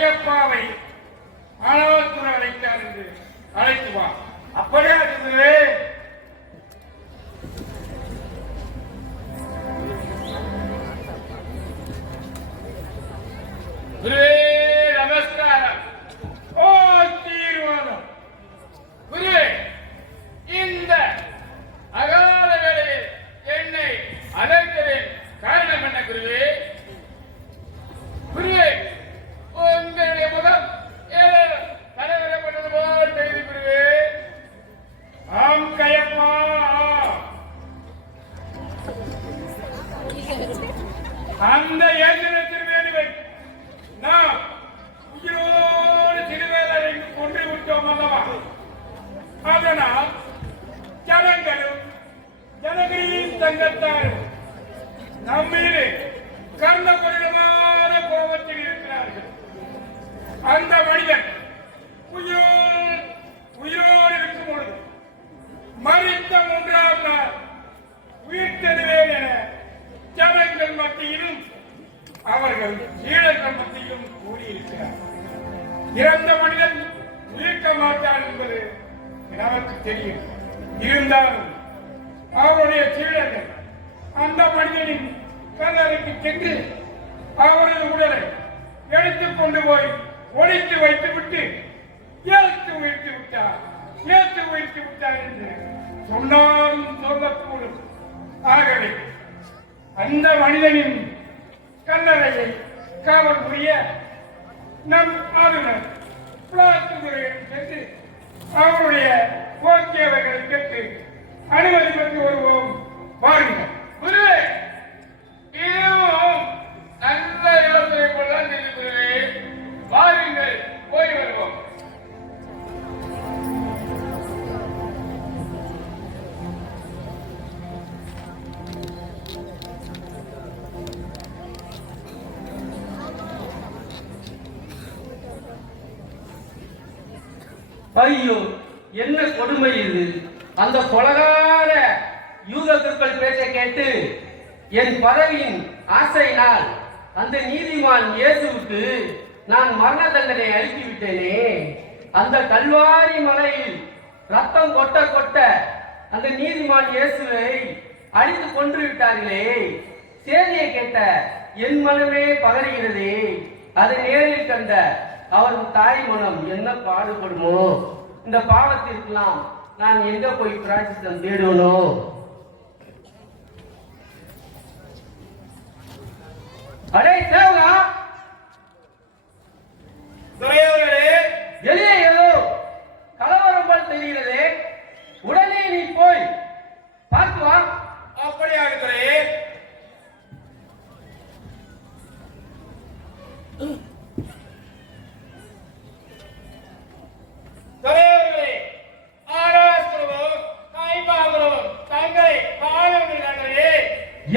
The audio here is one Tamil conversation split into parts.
கையப்பாவை ஆணவத்துறை அழைத்தார் என்று அழைத்து வா. அப்படியே இருந்தது. குருவே நமஸ்காரம். ஓ தீர்மானம். குருவே, இந்த அகால வேளையில் என்னை அழைத்ததின் காரணம் என்ன குருவே? குருவே, உங்களுடைய முகம் ஏதோ கலவரப்பட்டது போல் தெரியுது குருவே. ஆம் கையப்பா. அந்த ஏந்திரத்திற்கு நாம் உயிரோடு திருவேலை கொண்டு விட்டோம் அல்லவா? அதனால் ஜனங்களும் ஜனகிரியின் தங்கத்தாரும் நம்மீது கர்ணபரிடமான கோபத்தில் இருக்கிறார்கள். அந்த மனிதன் உயிரோடு இருக்கும் பொழுது மறித்த 3ஆம் நாள் உயிர்த்தெழுவேன் என ஜனங்கள் மத்தியிலும் அவர்கள் சீடர்கள் மத்தியிலும் கூறியிருக்கிறார். இறந்த மனிதன் உயிர்க்க மாட்டான் என்பது நமக்கு தெரியும். இருந்தாலும் அவருடைய சீடர்கள் அந்த மனிதனின் கல்லறைக்கு சென்று அவரது உடலை எடுத்துக் கொண்டு போய் ஒழித்து வைத்துவிட்டு ஏற்று உயிர்த்து விட்டார் என்று சொன்னாலும் சொல்லக்கூடும். ஆகவே அந்த மனிதனின் கல்லறையை காவல் புரிய நம் ஆளுநர் பிளாத்துறையிடம் சென்று அவருடைய கோரிக்கைகளை கேட்டு அனுமதி பெற்று வருவோம். வாருங்கள். குருவே, இதுவும் நல்ல யோசனை போலதான் இருக்கிறது. வாருங்கள், போய் வருவோம். ஐயோ, என்ன கொடுமை இது! அந்த கொலகார யூதர்கள் பேச்சை கேட்டு என் பதவியின் ஆசையினால் அந்த நீதிமான் இயேசுவுக்கு நான் மரண தண்டனை அளித்து விட்டேனே. அந்த கல்வாரி மலையில் ரத்தம் கொட்ட கொட்ட அந்த நீதிமான் இயேசுவை அடித்து கொன்று விட்டார்களே. செய்தியை கேட்ட என் மனமே பதறுகிறதே. அதை நேரில் கண்ட அவர் தாய் மனம் என்ன பாடுபடுமோ? இந்த பாவத்திற்கெல்லாம் நான் எங்க போய் பிராயச்சித்தம் தேடணும்? அடே தேவா, வெளியே ஏதோ கலவரம் போல் தெரிகிறதே. உடனே நீ போய் பார்த்து வா. அப்படியா இருக்கிறே?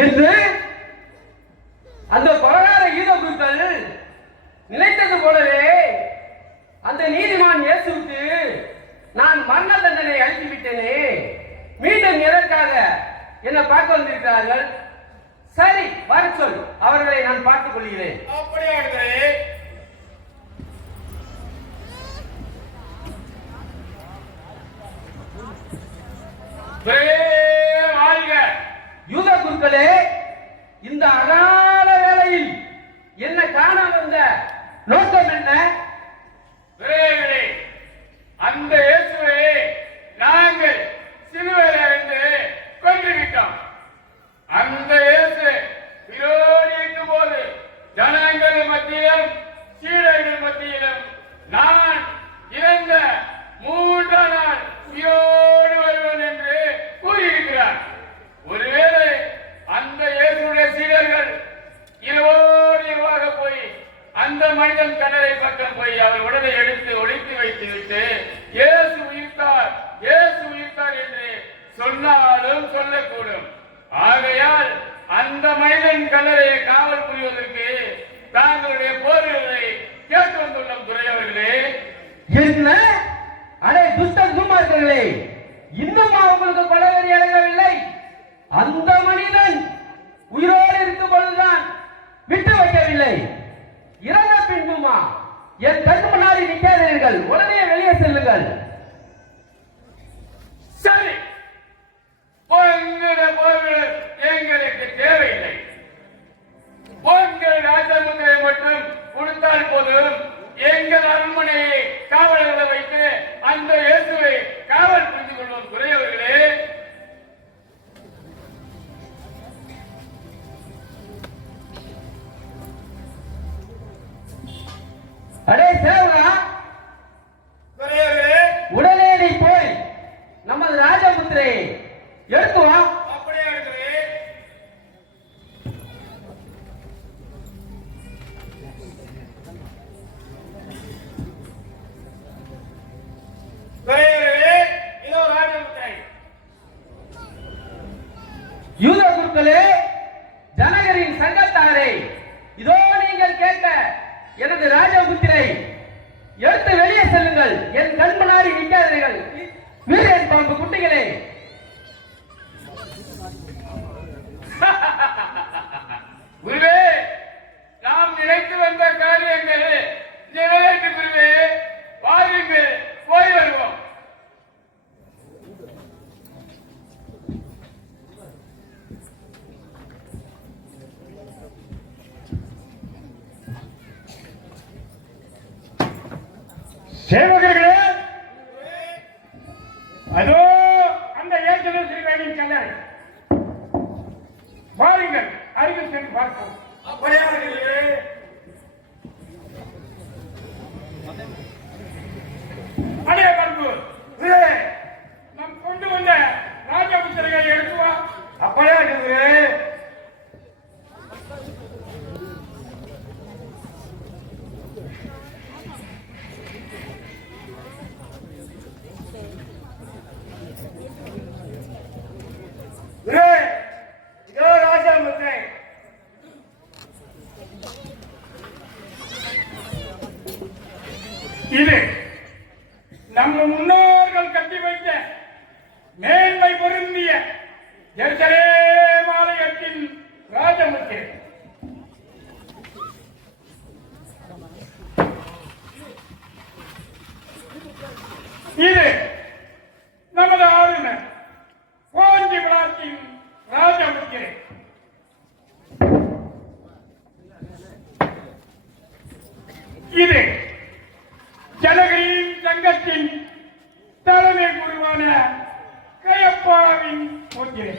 என்று அந்த கொலகார யூதர்கள் நினைத்தது போலவே அந்த நீதிமான் இயேசுவுக்கு நான் மரண தண்டனை அளித்து விட்டேனே. மீண்டும் எதற்காக என்னை பார்க்க வந்திருக்கிறார்கள்? சரி, வர சொல், அவர்களை நான் பார்த்துக் கொள்கிறேன். அப்படியா இருக்கிறே? யூத குருக்களே, இந்த அகால வேளையில் என்ன காண வந்த நோக்கம் என்ன? அந்த இயேசுவை நாங்கள் சிலுவையில் அறைந்து கொன்றுவிட்டோம். அந்த இயேசு உயிரோடு இருக்கும் போது ஜனங்கள் மத்தியிலும் சீடர்கள் மத்தியிலும் நான் இறந்த 3ஆம் நாள் உயிரோடு வருவேன் என்று கூறியிருக்கிறார். ஒருவேளை அந்த இயேசுடைய சீடர்கள் இரவோடு இரவாக போய் அந்த மனிதன் கல்லறை பக்கம் போய் அவர் உடலை எடுத்து ஒழித்து வைத்து விட்டு இயேசு உயிர்த்தார் என்று சொன்னாலும் சொல்லக்கூடும். ஆகையால் அந்த மனிதன் கல்லறையை காவல் புரிவதற்கு தாங்களுடைய போர்களை கேட்டு வந்துள்ளோம் துறையவர்களே. என்ன அடே துஷ்ட குமார்களே, இன்னும் அவங்களுக்கு கொலவெறி அடங்கவில்லை? அந்த மனிதன் உயிரோடு இருக்கும் பொழுதுதான் விட்டு வைக்கவில்லை. இறந்த பின்புமா என் கண் முன்னாடி நிற்காதீர்கள், உடனே வெளியே செல்லுங்கள். சரி, எங்களுக்கு தேவையில்லை. உங்கள் ராஜமுத்திரை மட்டும் கொடுத்தால் போதும். எங்கள் அரண்மனையை காவலர்களை வைத்து அந்த இயேசுவை காவல் புரிந்து கொள்வோம். துறையவர்களே, அடே சேவகா, துறையவர்களே, உடனே நீ போய் நமது ராஜமுத்திரையை எடுத்து வா. அப்படியே இருக்கிறேன். துறையவர்களே, இதோ ராஜமுத்திரை. யூத குருக்களே, ஜனகரின் சங்கத்தாரே, இதோ நீங்கள் கேட்ட எனது ராஜமுத்திரை எடுத்து வெளியே செல்லுங்கள். என் கண் முன்னாடி நிற்காதீர்கள், வீரன் பாம்பு குட்டிகளே. குருவே, நாம் நினைத்து வந்த காரியங்கள் நிறைவேற்று குருவே. வாருங்கள், போய் வருவோம். சேவகர்களே, அதோ அந்த ஏற்கனவே சிறுவேணியின் கல்லறை. வாருங்கள், அருகில் சென்று பார்ப்போம். அப்படியே இருக்கிறேன். அடைய பண்பு நம் கொண்டு வந்த ராஜமுத்திரையை எடுத்து வா. அப்படியே இருக்கிறேன். இதோ ராஜமுத்திரை. இது நம்ம முன்னோர்கள் கட்டி வைத்த மேன்மை பொருந்திய எருசலேம் ஆலயத்தின் ராஜமுத்திரை. இது நமது ஆளுநர் கோஞ்சி விழாத்தின் ராஜமுத்திரை. இது ஜனகரின் சங்கத்தின் தலைமை குருவான கயப்பாவின் முத்திரை.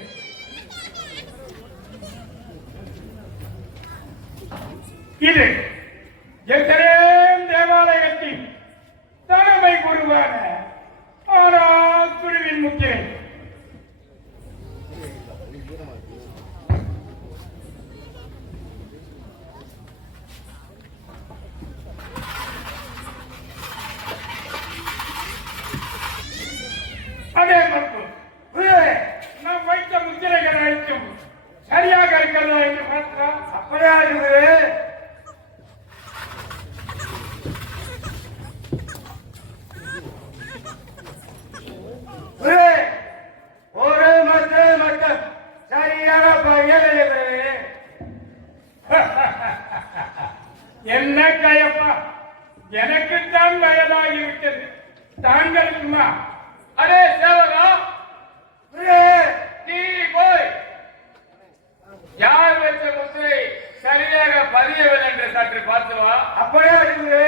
இது எருசலேம் தேவாலயத்தின் தலைமை குருவான ஆராக்குருவின் முத்திரை. அதே பண்பு நாம் வைத்த முத்திரைகள் அனைத்தும் சரியாக இருக்கிறதா என்று பார்க்கிறோம். அப்படியே இருக்கிறேன். ஒரு மட்டும் சரியாக பையன். என்ன கயப்பா, எனக்குத்தான் வயதாகிவிட்டது, தாங்களுக்குமா? அடே சேவகா, நீ போய் யார் வச்ச முத்திரை சரியாக பதியவில்லை என்று சற்று பார்த்து வா. அப்படியே இருக்குது.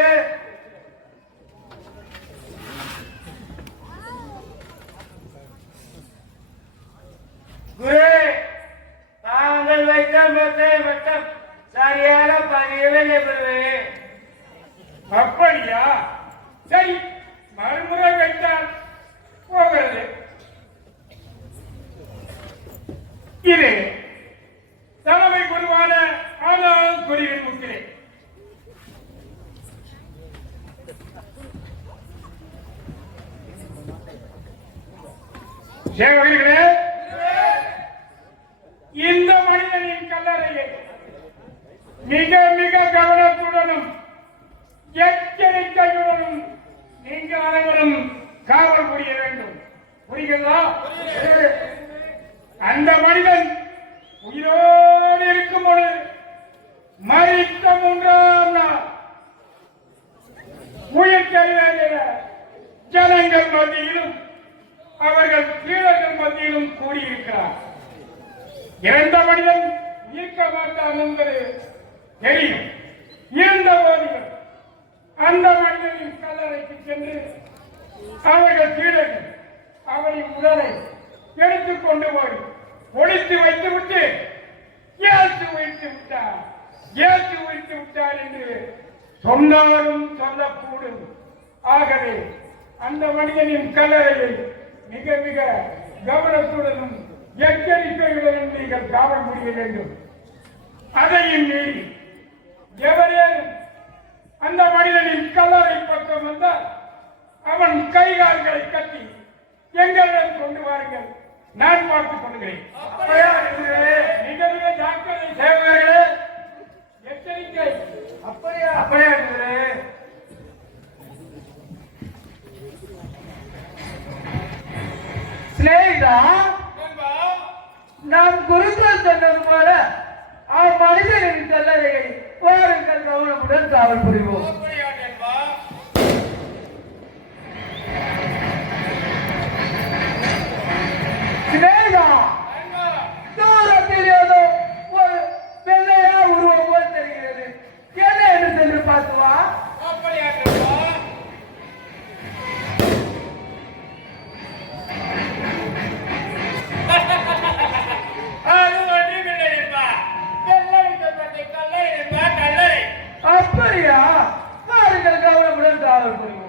குரு, தாங்கள் வைத்த முத்திரை மட்டும் சரியாக பதியவில்லை குருவே. அப்படியா? சரி, மறுமுறை வைத்தால் போகிறது. இது தலைமை குருவான ஆனால் குருவின் முத்திரை. சேவகர்களே, இந்த மனிதனின் கல்லறையை மிக மிக கவனத்துடனும் எச்சரிக்கையுடனும் நீங்கள் அனைவரும் காவல் புரிய வேண்டும். புரிகிறதா? அந்த மனிதன் உயிரோடு இருக்கும் பொழுது மறித்த 3ஆம் நாள் ஜனங்கள் மத்தியிலும் அவர்கள் கீழர்கள் மத்தியிலும் கூடியிருக்கிறார். இறந்த மனிதன் இருக்க மாட்டான் என்பது தெரியும். இருந்த போதிலும் அந்த மனிதனின் கல்லறைக்கு சென்று அவர்கள் கீழர்கள் அவரின் உடலை எடுத்துக் கொண்டு போய் ஒழித்து வைத்துவிட்டு ஏற்று வைத்து விட்டார், ஏற்று வைத்து விட்டார் என்று சொன்னாலும் சொல்லக்கூடும். ஆகவே அந்த மனிதனின் கல்லறையை மிக மிக கவனத்துடனும் எச்சரிக்கையுடனும் நீங்கள் காண முடிய வேண்டும். அதையும் மீறி எவரேனும் அந்த மனிதனின் கல்லறை பக்கம் வந்தால் அவன் கைகால்களை கட்டி எங்களிடம் கொண்டு வாருங்கள், நான் பார்த்துக் கொள்கிறேன். மிக மிக ஜாக்கிரதை சேவகர்களே, எச்சரிக்கை. அப்படியே அப்படியே சிநேகிதா, நாம் குருக்கள் சொன்னது போல அம்மனிதனின் கல்லறையை வாருங்கள் கவனமுடன் காவல் புரிவோம். சிநேகிதா, தூரத்தில் ஏதோ ஒரு வெள்ளையா உருவம் போல் தெரிகிறது. என்ன என்று சென்று பார்த்து வா. அப்படியா? பாருங்கள் கவனமுடன் காவல் புரிவோம்.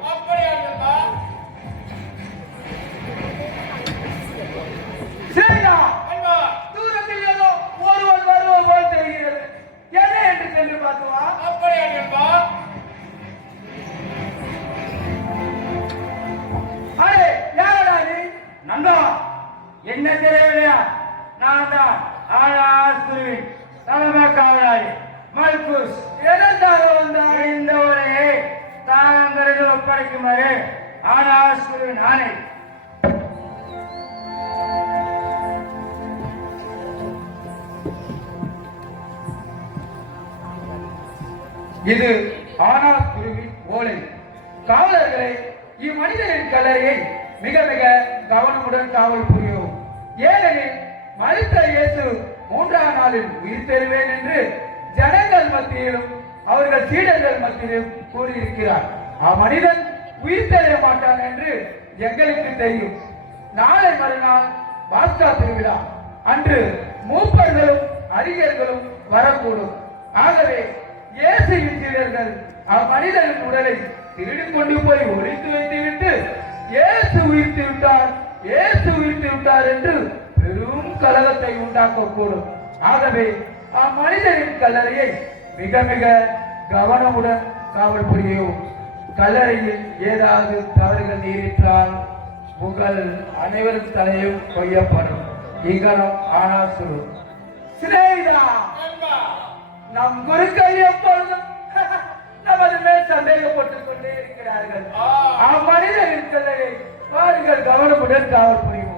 தூரத்தில் ஏதோ ஒருவன் வருவது போல் தெரிகிறது. என்ன என்று சென்று பார்த்துவா. அரே, யாரடா நீ? நந்தா, என்ன தெரியவில்லையா? நான் தான் ஆனாஸ்குருவின் தலைமை காவலாளி மல்குஸ். எதற்காக வந்தார்? இந்த உரையை தாங்களுக்கு ஒப்படைக்குமாறு ஆனாஸ்குருவின் ஆணை. இது ஆனாஸ்குருவின் ஓலை. காவலர்களை, இம்மனிதனின் கல்லறையை மிக மிக கவனமுடன் காவல் புரியும். ஏனெனில் மரித்த இயேசு 3ஆம் நாளில் உயிர் பெறுவேன் என்று ஜனங்கள் மத்தியிலும் அவர்கள் சீடர்கள் மத்தியிலும் கூறியிருக்கிறார். அம்மனிதன் உயிர் தெரிய மாட்டான் என்று எங்களுக்கு தெரியும். நாளை மறுநாள் பாஸ்கா திருவிழா அன்று மூப்பர்களும் அறிஞர்களும் வரக்கூடும். ஆகவே இயேசுவின் சீடர்கள் அம்மனிதனின் உடலை திருடிக் கொண்டு போய் ஒழித்து வைத்துவிட்டு இயேசு உயிர்த்து விட்டார், இயேசு உயிர்த்து விட்டார் என்று பெரும் கலகத்தை உண்டாக்கக்கூடும். ஆகவே அம்மனிதனின் கல்லறையை மிக மிக கவனமுடன் காவல் புரியும். கல்லறையில் ஏதாவது தவறுகள் நேரிட்டால் உங்கள் அனைவரும் தலையும் கொய்யப்படும். இங்கனம் ஆனாசுரு. சிநேகிதா, நம் குருக்கள் எப்பொழுதும் நமது மேல் சந்தேகப்பட்டுக் கொண்டே இருக்கிறார்கள். அம்மனிதனின் கல்லறையை பாருங்கள் கவனமுடன் காவல் புரியும்.